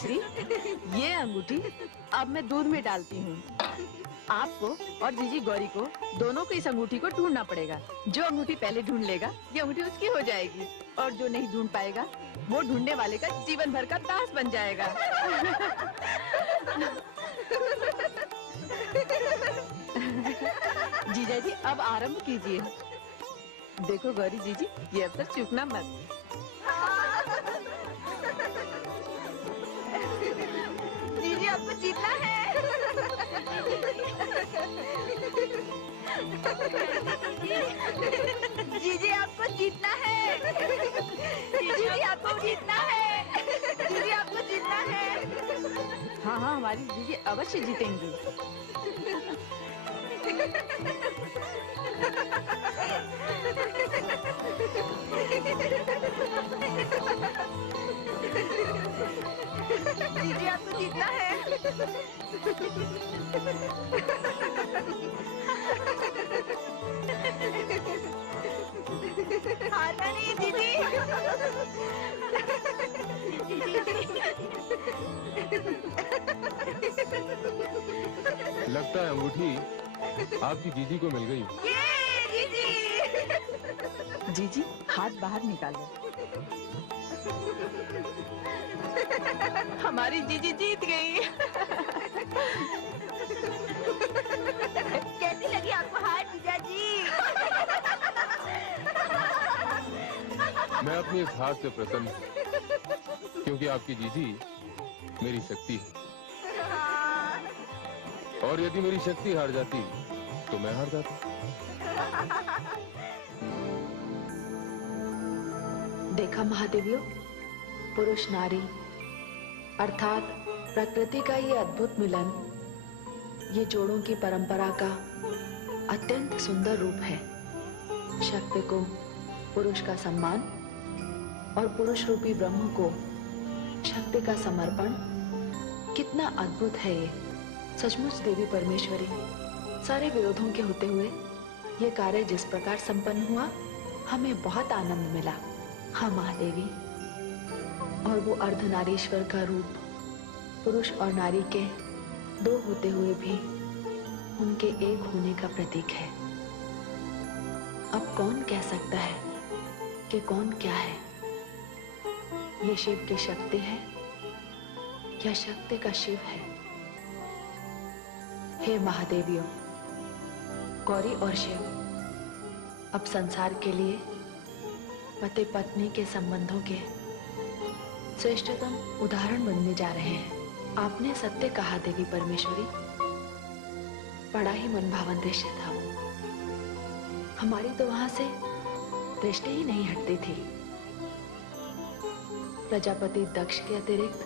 जीजाश्री, ये अंगूठी अब मैं दूध में डालती हूँ। आपको और जीजी गौरी को दोनों को इस अंगूठी को ढूंढना पड़ेगा। जो अंगूठी पहले ढूंढ लेगा ये अंगूठी उसकी हो जाएगी, और जो नहीं ढूंढ पाएगा वो ढूंढने वाले का जीवन भर का दास बन जाएगा। जीजा जी अब आरंभ कीजिए। देखो गौरी जीजी, ये अवसर चूकना मत। जीजी आपको जीतना है। जीजी आपको जीतना है। जीजी आपको जीतना है। जीजी आपको जीतना है। हाँ हाँ, हमारी जीजी अवश्य जीतेंगी। जीजी आपको जीतना है। हारना नहीं दीदी। लगता है अंगूठी आपकी जीजी को मिल गई। ये जीजी। जीजी हाथ बाहर निकालो। हमारी जीजी जीत गई। कैसी लगी आपको हार जीजा जी? मैं अपनी इस हार से प्रसन्न हूँ, क्योंकि आपकी जीजी मेरी शक्ति है, और यदि मेरी शक्ति हार जाती तो मैं हार जाता। देखा महादेवियों, पुरुष नारी अर्थात प्रकृति का ये अद्भुत मिलन, ये जोड़ों की परंपरा का अत्यंत सुंदर रूप है। शक्ति को पुरुष का सम्मान और पुरुष रूपी ब्रह्म को शक्ति का समर्पण, कितना अद्भुत है ये। सचमुच देवी परमेश्वरी, सारे विरोधों के होते हुए ये कार्य जिस प्रकार संपन्न हुआ, हमें बहुत आनंद मिला। हाँ महादेवी, और वो अर्धनारीश्वर का रूप पुरुष और नारी के दो होते हुए भी उनके एक होने का प्रतीक है। अब कौन कह सकता है कि कौन क्या है? ये शिव की शक्ति है या शक्ति का शिव है? हे महादेवियों, गौरी और शिव अब संसार के लिए पति पत्नी के संबंधों के श्रेष्ठतम उदाहरण बनने जा रहे हैं। आपने सत्य कहा देवी परमेश्वरी, बड़ा ही मनभावन दृश्य था। हमारी तो वहां से दृष्टि ही नहीं हटती थी। प्रजापति दक्ष के अतिरिक्त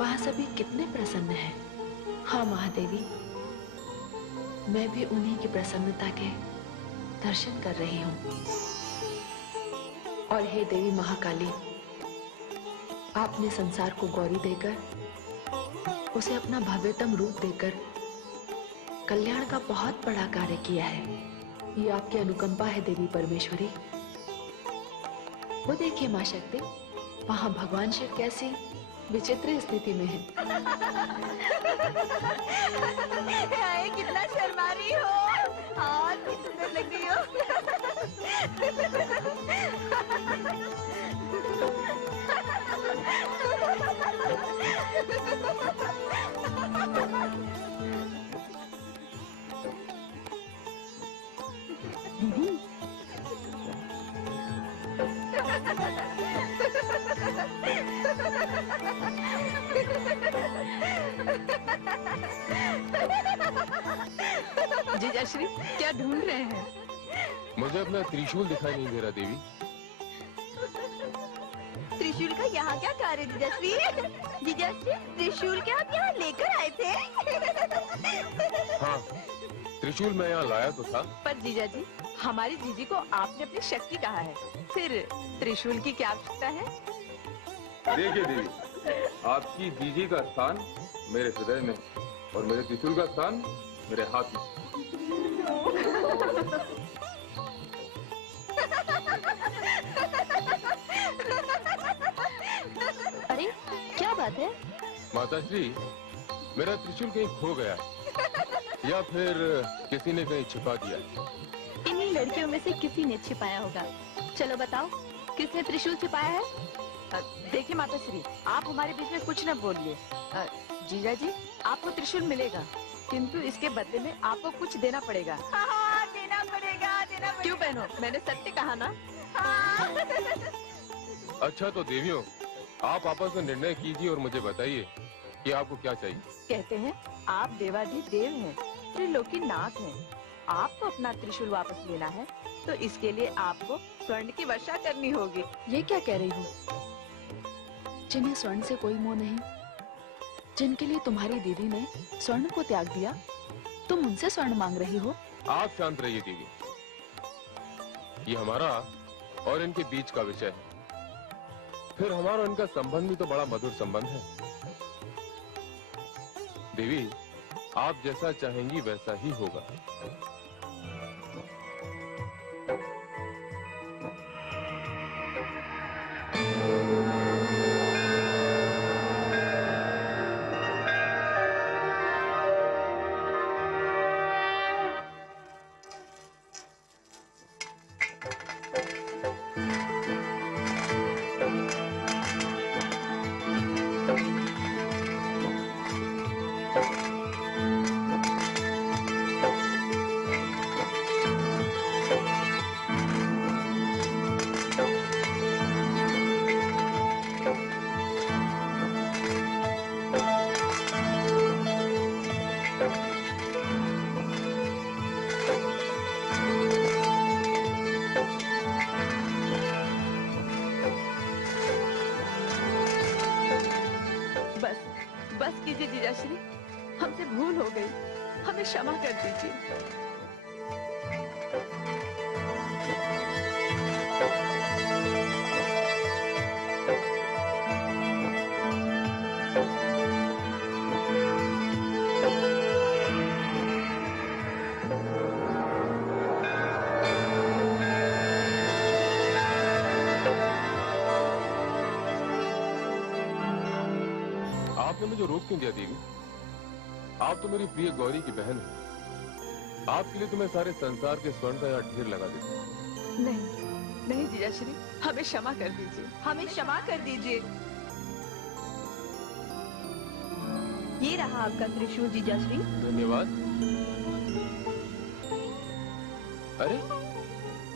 वहां सभी कितने प्रसन्न हैं। हाँ महादेवी, मैं भी उन्हीं की प्रसन्नता के दर्शन कर रही हूँ। और हे देवी महाकाली, आपने संसार को गौरी देकर, उसे अपना भव्यतम रूप देकर कल्याण का बहुत बड़ा कार्य किया है। ये आपकी अनुकंपा है देवी परमेश्वरी। वो देखिए मां शक्ति, वहां भगवान शिव कैसी विचित्र स्थिति में है। हाय, कितना शर्मा रही हो। हाँ, कितनी सुंदर लग रही हो। दीदी, जीजाश्री क्या ढूंढ रहे हैं? मुझे अपना त्रिशूल दिखाई नहीं दे रहा देवी। त्रिशूल का यहाँ क्या कार्य जीजाश्री? जीजाश्री, त्रिशूल क्या आप यहाँ लेकर आए थे? हाँ, त्रिशूल मैं यहाँ लाया तो था। पर जीजा जी, हमारी जीजी को आपने अपनी शक्ति कहा है, फिर त्रिशूल की क्या आवश्यकता है? देखिए देवी, आपकी जीजी का स्थान मेरे हृदय में और मेरे त्रिशूल का स्थान मेरे हाथ में। अरे क्या बात है? माताश्री, मेरा त्रिशूल कहीं खो गया है या फिर किसी ने कहीं छिपा दिया है। इन्हीं लड़कियों में से किसी ने छिपाया होगा। चलो बताओ, किसने त्रिशूल छिपाया है? देखिए माताश्री, आप हमारे बीच में कुछ न बोलिए। जीजा जी, आपको त्रिशूल मिलेगा, किंतु इसके बदले में आपको कुछ देना पड़ेगा। हाँ, देना पड़ेगा, देना पड़ेगा। क्यों बहनों, मैंने सत्य कहा ना? हाँ। अच्छा तो देवियों, आप आपस में निर्णय कीजिए और मुझे बताइए कि आपको क्या चाहिए। कहते हैं आप देवाधिदेव देव हैं, त्रिलोकीनाथ हैं। आपको अपना त्रिशूल वापस लेना है, तो इसके लिए आपको स्वर्ण की वर्षा करनी होगी। ये क्या कह रही हो? जिन्हें स्वर्ण से कोई मोह नहीं, जिनके लिए तुम्हारी दीदी ने स्वर्ण को त्याग दिया, तुम उनसे स्वर्ण मांग रही हो? आप शांत रहिए देवी, ये हमारा और इनके बीच का विषय है। फिर हमारा और इनका संबंध भी तो बड़ा मधुर संबंध है। देवी, आप जैसा चाहेंगी वैसा ही होगा। बस कीजिए जीजाश्री, हमसे भूल हो गई, हमें क्षमा कर दीजिए। आपने मुझे रोक क्यों दिया देवी? आप तो मेरी प्रिय गौरी की बहन है। आपके लिए तो मैं सारे संसार के स्वर्ण का यहाँ ढेर लगा देता। नहीं नहीं जीजाश्री, हमें क्षमा कर दीजिए, हमें क्षमा कर दीजिए। ये रहा आपका त्रिशूल जीजाश्री। धन्यवाद। अरे,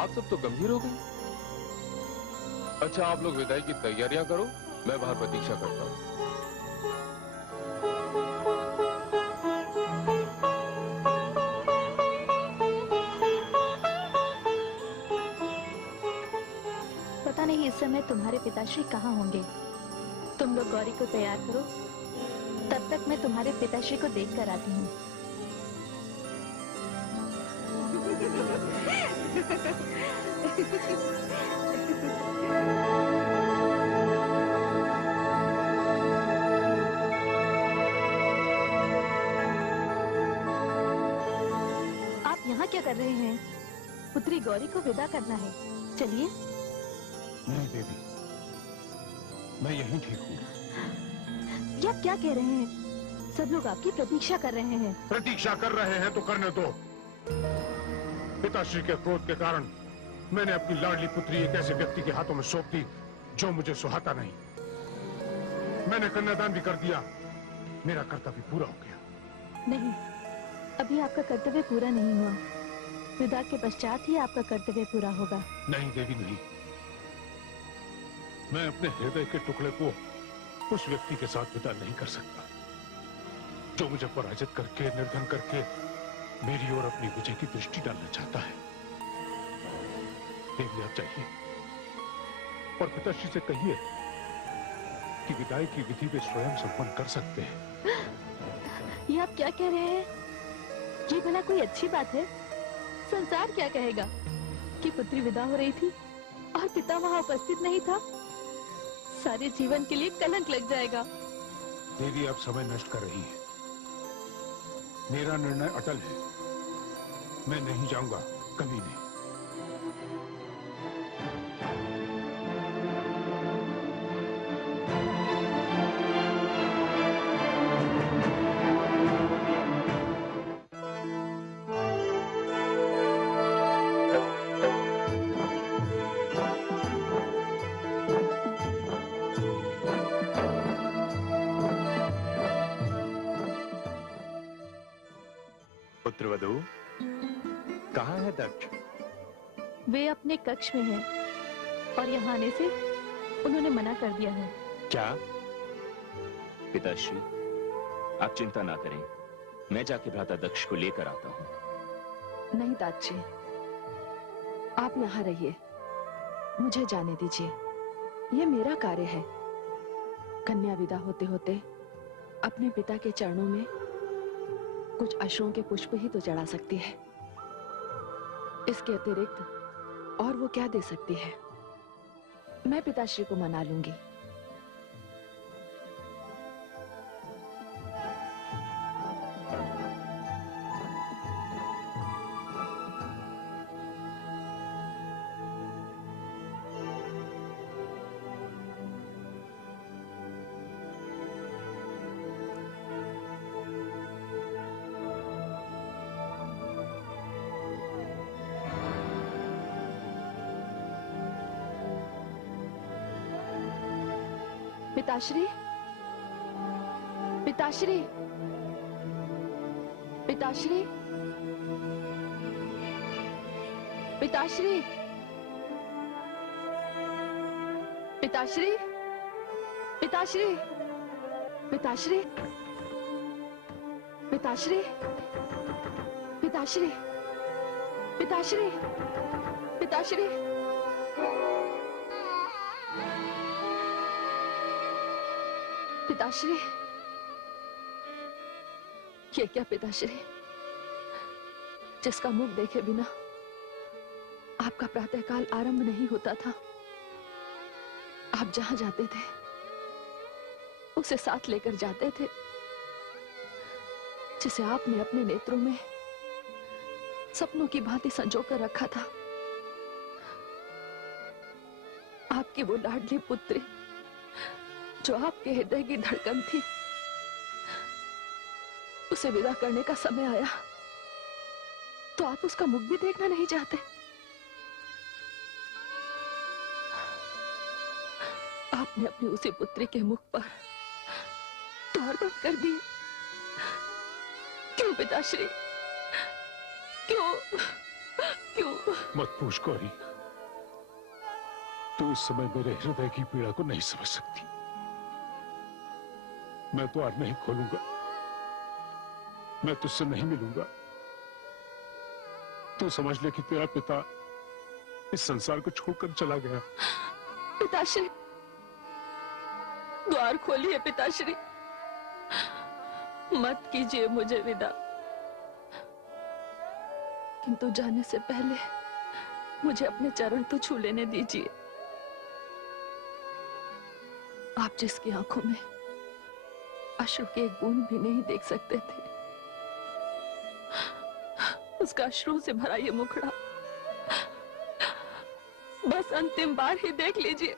आप सब तो गंभीर हो गए। अच्छा, आप लोग विदाई की तैयारियां करो, मैं बाहर प्रतीक्षा करता हूँ। पता नहीं इस समय तुम्हारे पिताश्री कहाँ होंगे। तुम लोग गौरी को तैयार करो, तब तक मैं तुम्हारे पिताश्री को देख कर आती हूँ। आप यहाँ क्या कर रहे हैं? पुत्री गौरी को विदा करना है, चलिए। नहीं देवी, मैं यहीं ठीक हूँ। ये आप क्या कह रहे हैं? सब लोग आपकी प्रतीक्षा कर रहे हैं। प्रतीक्षा कर रहे हैं तो करने दो। पिताश्री के क्रोध के कारण मैंने अपनी लाडली पुत्री एक ऐसे व्यक्ति के हाथों में सौंप दी जो मुझे सुहाता नहीं। मैंने कन्यादान भी कर दिया, मेरा कर्तव्य पूरा हो गया। नहीं, अभी आपका कर्तव्य पूरा नहीं हुआ। विदा के पश्चात ही आपका कर्तव्य पूरा होगा। नहीं देवी, नहीं। मैं अपने हृदय के टुकड़े को उस व्यक्ति के साथ विदा नहीं कर सकता जो मुझे पराजित करके, निर्धन करके मेरी ओर अपनी विजय की दृष्टि डालना चाहता है। देवी, आप चाहिए और पिताश्री से कहिए कि विदाई की विधि वे स्वयं संपन्न कर सकते हैं। ये आप क्या कह रहे हैं? ये भला कोई अच्छी बात है? संसार क्या कहेगा कि पुत्री विदा हो रही थी और पिता वहां उपस्थित नहीं था? सारे जीवन के लिए कलंक लग जाएगा। देवी, आप समय नष्ट कर रही है। मेरा निर्णय अटल है, मैं नहीं जाऊंगा, कभी नहीं। पुत्रवधू, कहाँ है दक्ष? वे अपने कक्ष में हैं और यहाँ आने से उन्होंने मना कर दिया है। क्या? पिताश्री, आप चिंता ना करें, मैं जाके भ्राता दक्ष को लेकर आता हूँ। नहीं दादाजी, आप यहाँ रहिए, मुझे जाने दीजिए। ये मेरा कार्य है। कन्या विदा होते होते अपने पिता के चरणों में कुछ अश्रुओं के पुष्प ही तो चढ़ा सकती है। इसके अतिरिक्त और वो क्या दे सकती है? मैं पिताश्री को मना लूंगी। पिताश्री, पिताश्री, पिताश्री, पिताश्री, पिताश्री, पिताश्री, पिताश्री, पिताश्री, पिताश्री, पिताश्री, पिताश्री, पिताश्री, ये क्या पिताश्री, जिसका मुख देखे बिना आपका प्रातःकाल आरंभ नहीं होता था। आप जहां जाते थे उसे साथ लेकर जाते थे, जिसे आपने अपने नेत्रों में सपनों की भांति संजो कर रखा था। आपकी वो लाडली पुत्री जो आपके हृदय की धड़कन थी, उसे विदा करने का समय आया तो आप उसका मुख भी देखना नहीं चाहते। आपने अपनी उसी पुत्री के मुख पर द्वार बंद कर दिए। क्यों पिताश्री, क्यों? क्यों? मत पूछ गौरी, तू इस समय मेरे हृदय की पीड़ा को नहीं समझ सकती। मैं द्वार नहीं खोलूंगा, मैं तुझसे नहीं मिलूंगा। तू समझ ले कि तेरा पिता इस संसार को छोड़कर चला गया। पिताश्री, द्वार खोलिए पिताश्री, मत कीजिए मुझे विदा। किंतु जाने से पहले मुझे अपने चरण तो छू लेने दीजिए। आप जिसकी आंखों में अश्रु के एक बूंद भी नहीं देख सकते थे, उसका अश्रु से भरा ये मुखड़ा बस अंतिम बार ही देख लीजिए।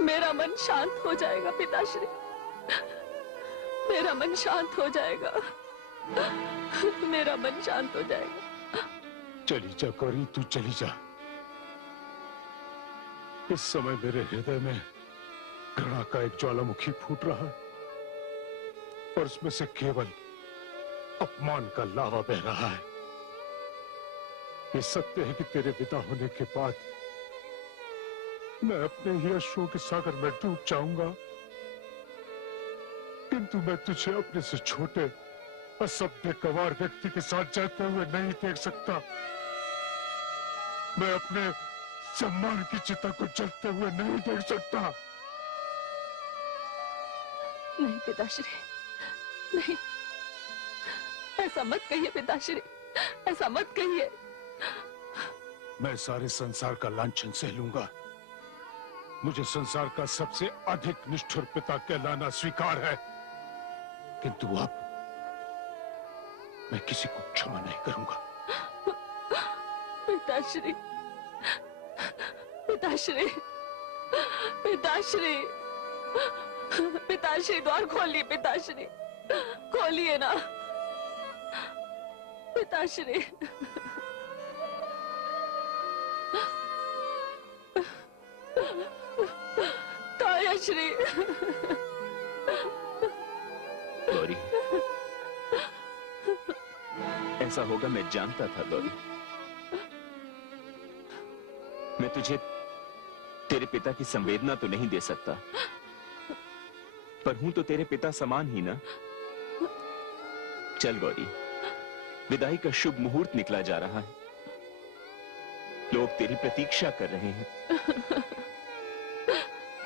मेरा मन शांत हो जाएगा पिताश्री, मेरा मन शांत हो जाएगा, मेरा मन शांत हो जाएगा। चली जा गौरी, तू चली जा। इस समय मेरे हृदय में घृणा का एक ज्वालामुखी फूट रहा है और उसमें से केवल अपमान का लावा बह रहा है। ये सत्य है कि तेरे विदा होने के बाद मैं अपने ही अश्रुओं के सागर में डूब जाऊंगा, किंतु मैं तुझे अपने से छोटे असभ्य गंवार व्यक्ति के साथ जाते हुए नहीं देख सकता। मैं अपने सम्मान की चिता को जलते हुए नहीं देख सकता। नहीं पिताश्री, नहीं, ऐसा मत कहिए पिताश्री, ऐसा मत कहिए। मैं सारे संसार का लांछन सह लूंगा, मुझे संसार का सबसे अधिक निष्ठुर पिता कहलाना स्वीकार है, किंतु अब मैं किसी को क्षमा नहीं करूंगा। पिताश्री, पिताश्री, पिताश्री, पिताश्री, द्वार खोलिए पिताश्री, खोलिए ना पिताश्री। तायाश्री। गौरी, ऐसा होगा मैं जानता था गौरी। मैं तुझे तेरे पिता की संवेदना तो नहीं दे सकता, पर हूं तो तेरे पिता समान ही ना। चल गौरी, विदाई का शुभ मुहूर्त निकला जा रहा है। लोग तेरी प्रतीक्षा कर रहे हैं।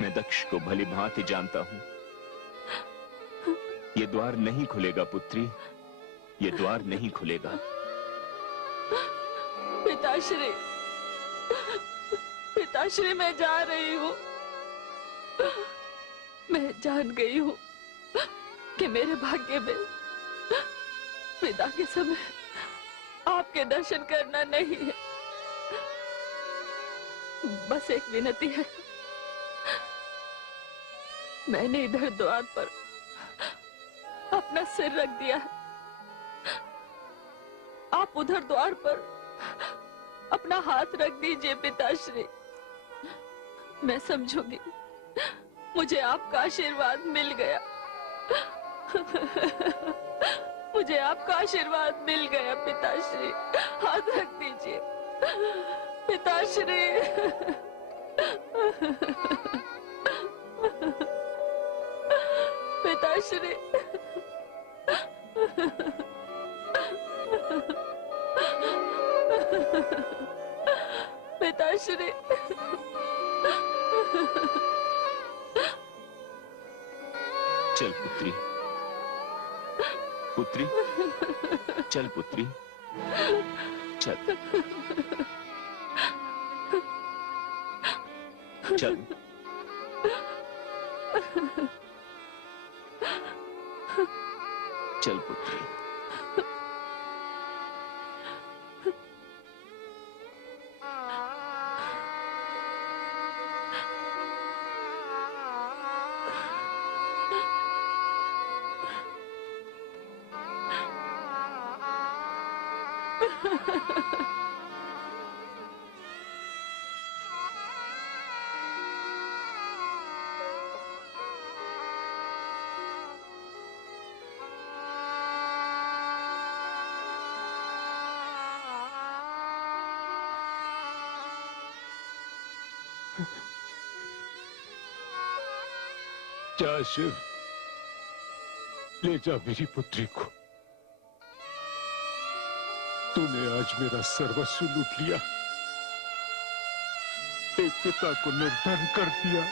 मैं दक्ष को भली भांति जानता हूं। ये द्वार नहीं खुलेगा पुत्री, ये द्वार नहीं खुलेगा। पिताश्री, पिताश्री, मैं जा रही हूँ। मैं जान गई हूँ कि मेरे भाग्य में विदा के समय आपके दर्शन करना नहीं है। बस एक विनती है, मैंने इधर द्वार पर अपना सिर रख दिया है, आप उधर द्वार पर अपना हाथ रख दीजिए पिताश्री। मैं समझूंगी मुझे आपका आशीर्वाद मिल गया। मुझे आपका आशीर्वाद मिल गया पिताश्री। हाथ रख दीजिए पिताश्री। पिताश्री, पिताश्री। चल पुत्री, पुत्री, चल पुत्री, चल, चल। चल पुत्री। जा शिव, ले जा मेरी पुत्री को। तूने आज मेरा सर्वस्व लूट लिया, एक पिता को निर्धन कर दिया।